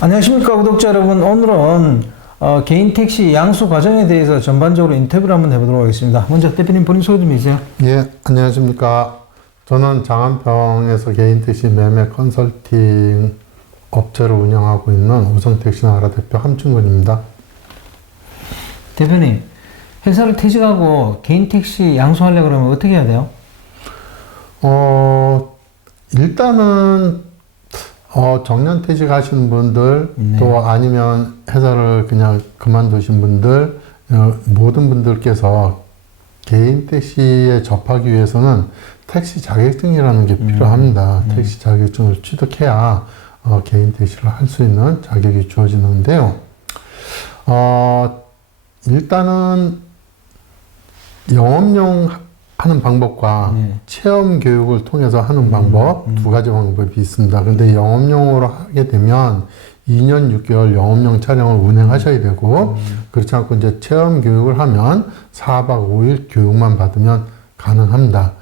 안녕하십니까 구독자 여러분. 오늘은 개인 택시 양수 과정에 대해서 전반적으로 인터뷰를 한번 해보도록 하겠습니다. 먼저 대표님 본인 소개 좀 해주세요. 예, 안녕하십니까. 저는 장안평에서 개인 택시 매매 컨설팅 업체를 운영하고 있는 우성택시나라 대표 함춘근입니다. 대표님, 회사를 퇴직하고 개인 택시 양수하려고 그러면 어떻게 해야 돼요? 일단은 정년퇴직 하시는 분들, 네. 또 아니면 회사를 그냥 그만두신 분들, 모든 분들께서 개인 택시에 접하기 위해서는 택시 자격증이라는 게 필요합니다. 택시 자격증을 취득해야 개인 택시를 할 수 있는 자격이 주어지는데요. 일단은 영업용 하는 방법과 체험 교육을 통해서 하는 방법, 두 가지 방법이 있습니다. 근데 영업용으로 하게 되면 2년 6개월 영업용 차량을 운행하셔야 되고, 그렇지 않고 이제 체험 교육을 하면 4박 5일 교육만 받으면 가능합니다.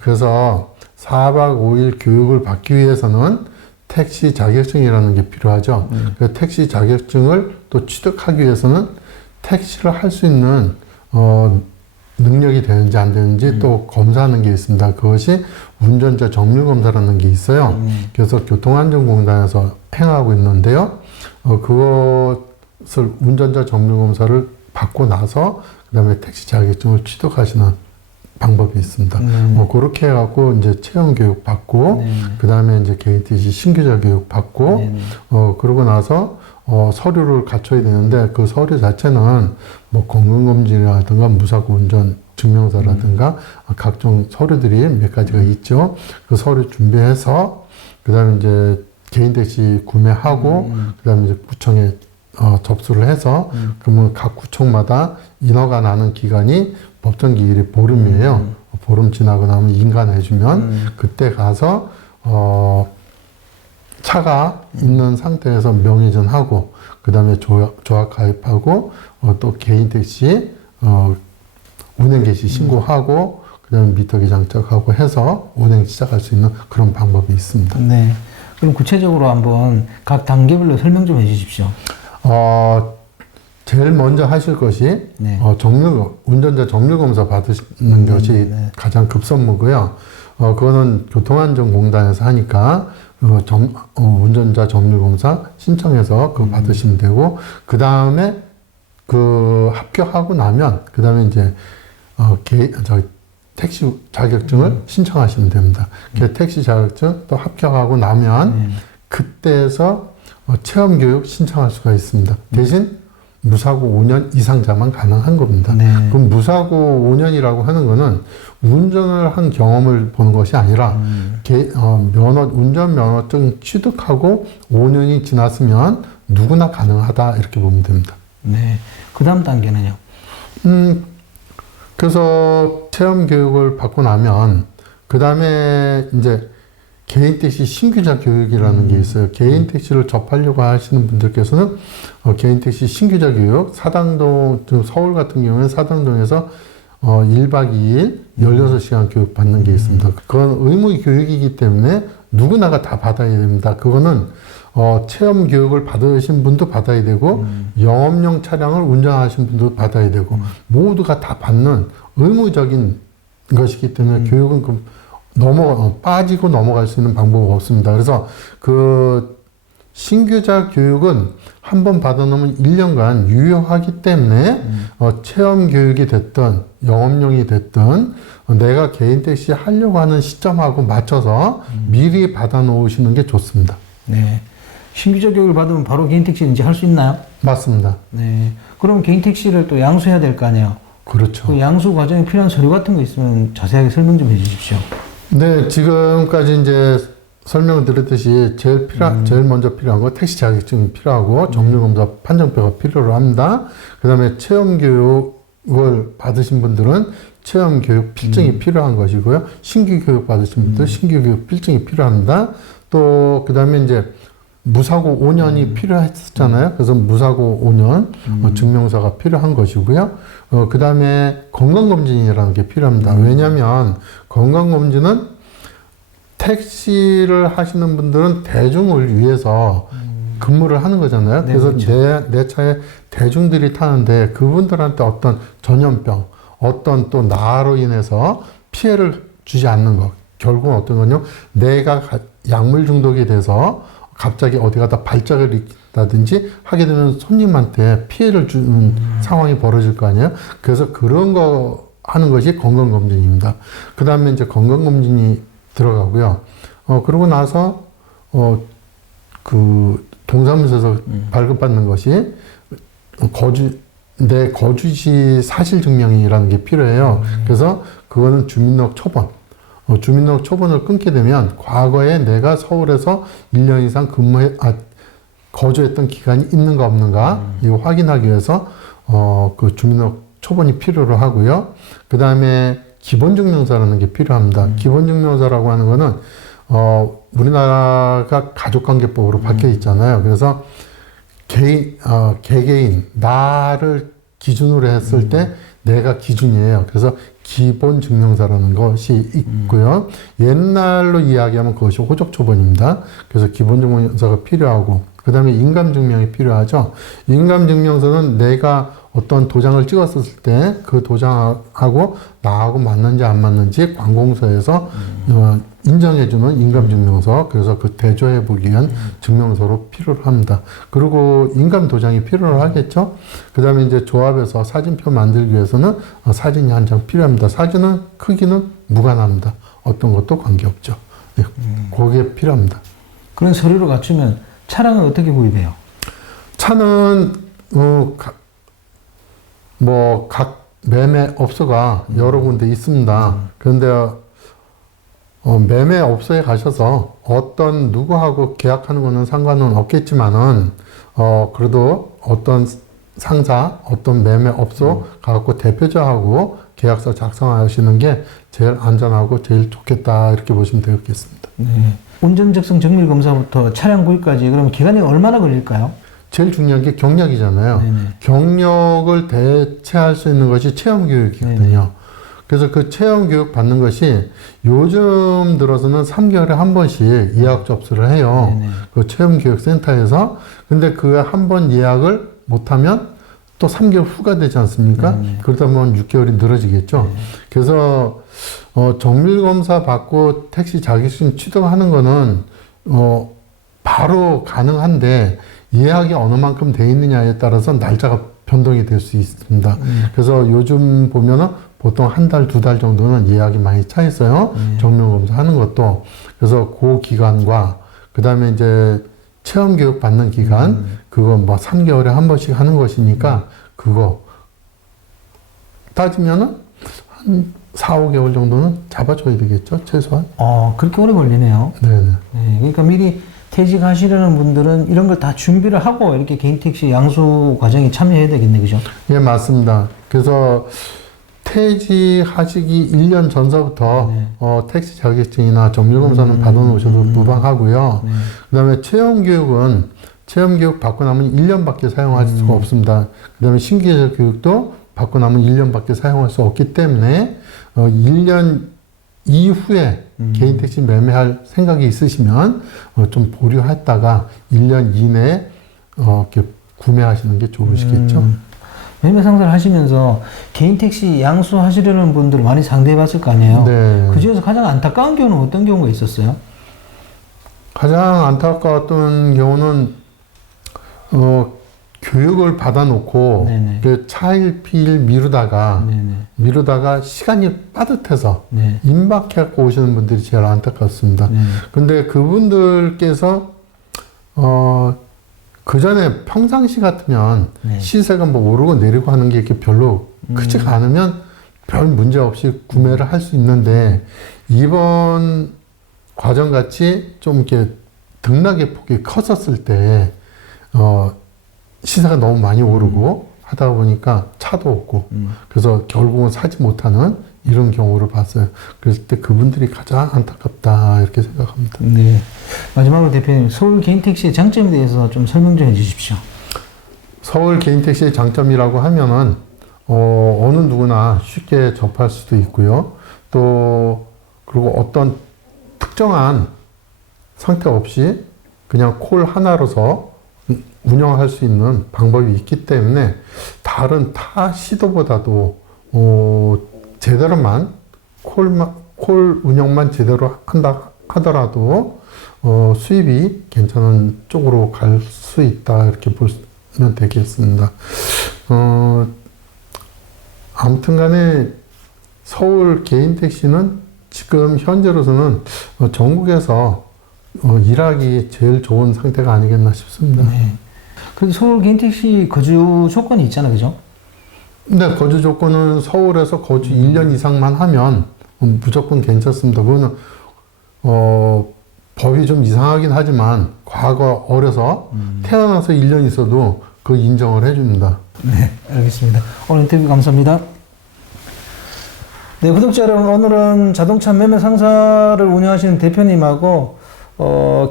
그래서 4박 5일 교육을 받기 위해서는 택시 자격증이라는 게 필요하죠. 그 택시 자격증을 또 취득하기 위해서는 택시를 할 수 있는, 능력이 되는지 안 되는지 또 검사하는 게 있습니다. 그것이 운전자 정밀 검사라는 게 있어요. 그래서 교통안전공단에서 행하고 있는데요. 그것을 운전자 정밀 검사를 받고 나서 그다음에 택시 자격증을 취득하시는 방법이 있습니다. 그렇게 해갖고 이제 체험 교육 받고 그다음에 이제 개인 택시 신규자 교육 받고 그러고 나서 서류를 갖춰야 되는데 그 서류 자체는 뭐 건강검진이라든가 무사고 운전 증명서라든가 각종 서류들이 몇 가지가 있죠. 그 서류 준비해서 그 다음에 이제 개인 택시 구매하고 그 다음에 이제 구청에 접수를 해서 그러면 각 구청마다 인허가 나는 기간이 법정 기일이 보름이에요. 보름 지나고 나면 인가내주면 그때 가서 차가 있는 상태에서 명의전하고 그 다음에 조합 가입하고 또 개인 택시 운행 개시 신고하고 그 다음에 미터기 장착하고 해서 운행 시작할 수 있는 그런 방법이 있습니다. 네. 그럼 구체적으로 한번 각 단계별로 설명 좀 해주십시오. 제일 먼저 하실 것이 운전자 정밀 검사 받으시는 것이 가장 급선무고요. 그거는 교통안전공단에서 하니까 운전자 정밀 검사 신청해서 그거 받으시면 되고, 그 다음에 그 합격하고 나면 그 다음에 이제 택시 자격증을 신청하시면 됩니다. 그 택시 자격증 또 합격하고 나면 그때에서 체험 교육 신청할 수가 있습니다. 대신 무사고 5년 이상자만 가능한 겁니다. 그럼 무사고 5년이라고 하는 거는 운전을 한 경험을 보는 것이 아니라 운전면허증 취득하고 5년이 지났으면 누구나 가능하다 이렇게 보면 됩니다. 네. 그 다음 단계는요? 그래서 체험 교육을 받고 나면 그 다음에 이제 개인 택시 신규자 교육이라는 게 있어요. 개인 택시를 접하려고 하시는 분들께서는 개인 택시 신규자 교육, 사당동, 서울 같은 경우에는 사당동에서 1박 2일 16시간 교육 받는 게 있습니다. 그건 의무 교육이기 때문에 누구나가 다 받아야 됩니다. 그거는 체험 교육을 받으신 분도 받아야 되고 영업용 차량을 운전하신 분도 받아야 되고 모두가 다 받는 의무적인 것이기 때문에 교육은 빠지고 넘어갈 수 있는 방법은 없습니다. 그래서 그 신규자 교육은 한번 받아놓으면 1년간 유효하기 때문에 체험 교육이 됐든 영업용이 됐든 내가 개인 택시 하려고 하는 시점하고 맞춰서 미리 받아 놓으시는 게 좋습니다. 네. 신규자 교육을 받으면 바로 개인 택시 이제 할 수 있나요? 맞습니다. 네. 그럼 개인 택시를 또 양수해야 될 거 아니에요? 그렇죠. 그 양수 과정에 필요한 서류 같은 거 있으면 자세하게 설명 좀 해주십시오. 네, 지금까지 이제 설명을 드렸듯이 제일 먼저 필요한 거 택시 자격증이 필요하고 정밀검사 판정표가 필요로 합니다. 그 다음에 체험 교육을 받으신 분들은 체험 교육 필증이 필요한 것이고요. 신규 교육 받으신 분들 신규 교육 필증이 필요합니다. 또 그 다음에 이제 무사고 5년이 필요했었잖아요. 그래서 무사고 5년 증명서가 필요한 것이고요. 그 다음에 건강검진이라는 게 필요합니다. 왜냐하면 건강검진은 택시를 하시는 분들은 대중을 위해서 근무를 하는 거잖아요. 네, 그래서 그렇죠. 내 차에 대중들이 타는데 그분들한테 어떤 전염병, 어떤 또 나로 인해서 피해를 주지 않는 것. 결국은 어떤 거냐? 내가 약물 중독이 돼서 갑자기 어디 가다 발작을 일으킨다든지 하게 되면 손님한테 피해를 주는 상황이 벌어질 거 아니에요? 그래서 그런 거 하는 것이 건강검진입니다. 그 다음에 이제 건강검진이 들어가고요. 그러고 나서, 그 동사무소에서 발급받는 것이 내 거주지 사실 증명이라는 게 필요해요. 그래서 그거는 주민등록 초본. 주민등록 초본을 끊게 되면 과거에 내가 서울에서 1년 이상 거주했던 기간이 있는가 없는가 이거 확인하기 위해서 그 주민등록 초본이 필요로 하고요. 그 다음에 기본증명서라는 게 필요합니다. 기본증명서라고 하는 거는 우리나라가 가족관계법으로 바뀌어 있잖아요. 그래서 개개인 나를 기준으로 했을 때 내가 기준이에요. 그래서 기본증명서라는 것이 있고요. 옛날로 이야기하면 그것이 호적초본입니다. 그래서 기본증명서가 필요하고 그 다음에 인감증명이 필요하죠. 인감증명서는 내가 어떤 도장을 찍었을 때 그 도장하고 나하고 맞는지 안 맞는지 관공서에서 인정해주는 인감증명서, 그래서 그 대조해보기 위한 증명서로 필요로 합니다. 그리고 인감도장이 필요로 하겠죠. 그 다음에 이제 조합에서 사진표 만들기 위해서는 사진이 한 장 필요합니다. 사진은 크기는 무관합니다. 어떤 것도 관계없죠. 네, 그게 필요합니다. 그런 서류를 갖추면 차량은 어떻게 구입해요? 차는 각 매매업소가 여러 군데 있습니다. 그런데 매매업소에 가셔서 어떤 누구하고 계약하는 거는 상관은 없겠지만은 그래도 어떤 상사, 어떤 매매업소 가갖고 대표자하고 계약서 작성하시는 게 제일 안전하고 제일 좋겠다 이렇게 보시면 되겠습니다. 네. 운전적성 정밀 검사부터 차량 구입까지 그럼 기간이 얼마나 걸릴까요? 제일 중요한 게 경력이잖아요. 네네. 경력을 대체할 수 있는 것이 체험교육이거든요. 네네. 그래서 그 체험교육 받는 것이 요즘 들어서는 3개월에 한 번씩 예약 접수를 해요. 네네. 그 체험교육센터에서. 근데 그 한 번 예약을 못하면 또 3개월 후가 되지 않습니까? 네네. 그러다 보면 6개월이 늘어지겠죠. 네네. 그래서 정밀검사 받고 택시 자격증 취득하는 거는 바로 가능한데 예약이 어느 만큼 돼 있느냐에 따라서 날짜가 변동이 될 수 있습니다. 그래서 요즘 보면은 보통 한 달, 2달 정도는 예약이 많이 차 있어요. 정밀검사 하는 것도. 그래서 그 기간과 그 다음에 이제 체험교육 받는 기간, 그거 뭐 3개월에 한 번씩 하는 것이니까 그거 따지면은 한 4, 5개월 정도는 잡아줘야 되겠죠, 최소한. 그렇게 오래 걸리네요. 네네. 네, 그러니까 미리 퇴직하시려는 분들은 이런 걸 다 준비를 하고 이렇게 개인 택시 양수 과정에 참여해야 되겠네, 그죠? 예, 맞습니다. 그래서 퇴직하시기 1년 전서부터 네. 택시 자격증이나 정밀검사는 받아놓으셔도 무방하고요. 네. 그 다음에 체험교육 받고 나면 1년밖에 사용할 수가 없습니다. 그 다음에 신규 교육도 받고 나면 1년밖에 사용할 수 없기 때문에 1년 이후에 개인 택시 매매할 생각이 있으시면 좀 보류했다가 1년 이내에 이렇게 구매하시는 게 좋으시겠죠. 매매 상사를 하시면서 개인 택시 양수하시려는 분들 많이 상대해 봤을 거 아니에요? 네. 그 중에서 가장 안타까운 경우는 어떤 경우가 있었어요? 가장 안타까웠던 경우는 교육을 받아놓고 네네. 그 차일피일 미루다가 시간이 빠듯해서 네. 임박해갖고 오시는 분들이 제일 안타깝습니다. 네. 근데 그분들께서 그 전에 평상시 같으면 네. 시세가 뭐 오르고 내리고 하는 게 이렇게 별로 크지가 않으면 별 문제 없이 구매를 할 수 있는데 이번 과정 같이 좀 이렇게 등락의 폭이 컸었을 때 시세가 너무 많이 오르고 하다 보니까 차도 없고 그래서 결국은 사지 못하는 이런 경우를 봤어요. 그랬을 때 그분들이 가장 안타깝다 이렇게 생각합니다. 네. 마지막으로 대표님, 서울 개인 택시의 장점에 대해서 좀 설명 좀 해주십시오. 서울 개인 택시의 장점이라고 하면은 어느 누구나 쉽게 접할 수도 있고요. 또 그리고 어떤 특정한 상태 없이 그냥 콜 하나로서 운영할 수 있는 방법이 있기 때문에 다른 타 시도보다도 제대로만 콜 운영만 제대로 한다 하더라도 수입이 괜찮은 쪽으로 갈 수 있다 이렇게 보면 되겠습니다. 아무튼간에 서울 개인 택시는 지금 현재로서는 전국에서 일하기 제일 좋은 상태가 아니겠나 싶습니다. 네. 그래도 서울 개인 택시 거주 조건이 있잖아요, 그죠? 네, 거주 조건은 서울에서 거주 1년 이상만 하면 무조건 괜찮습니다. 그거는 법이 좀 이상하긴 하지만 과거 어려서 태어나서 1년 있어도 그 인정을 해줍니다. 네, 알겠습니다. 오늘 인터뷰 감사합니다. 네, 구독자 여러분, 오늘은 자동차 매매 상사를 운영하시는 대표님하고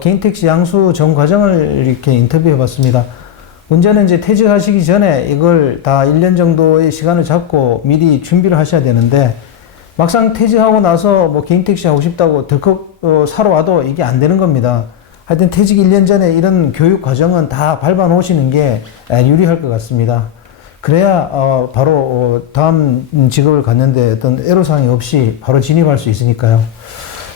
개인 택시 양수 전 과정을 이렇게 인터뷰해 봤습니다. 문제는 이제 퇴직하시기 전에 이걸 다 1년 정도의 시간을 잡고 미리 준비를 하셔야 되는데 막상 퇴직하고 나서 뭐 개인 택시 하고 싶다고 덜컥 사러 와도 이게 안 되는 겁니다. 하여튼 퇴직 1년 전에 이런 교육 과정은 다 밟아 놓으시는 게 유리할 것 같습니다. 그래야 바로 다음 직업을 갖는데 어떤 애로사항이 없이 바로 진입할 수 있으니까요.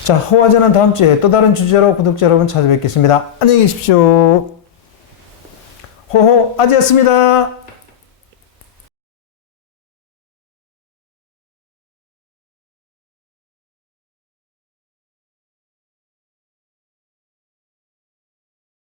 자, 호화전은 다음 주에 또 다른 주제로 구독자 여러분 찾아뵙겠습니다. 안녕히 계십시오. 호호 아지였습니다.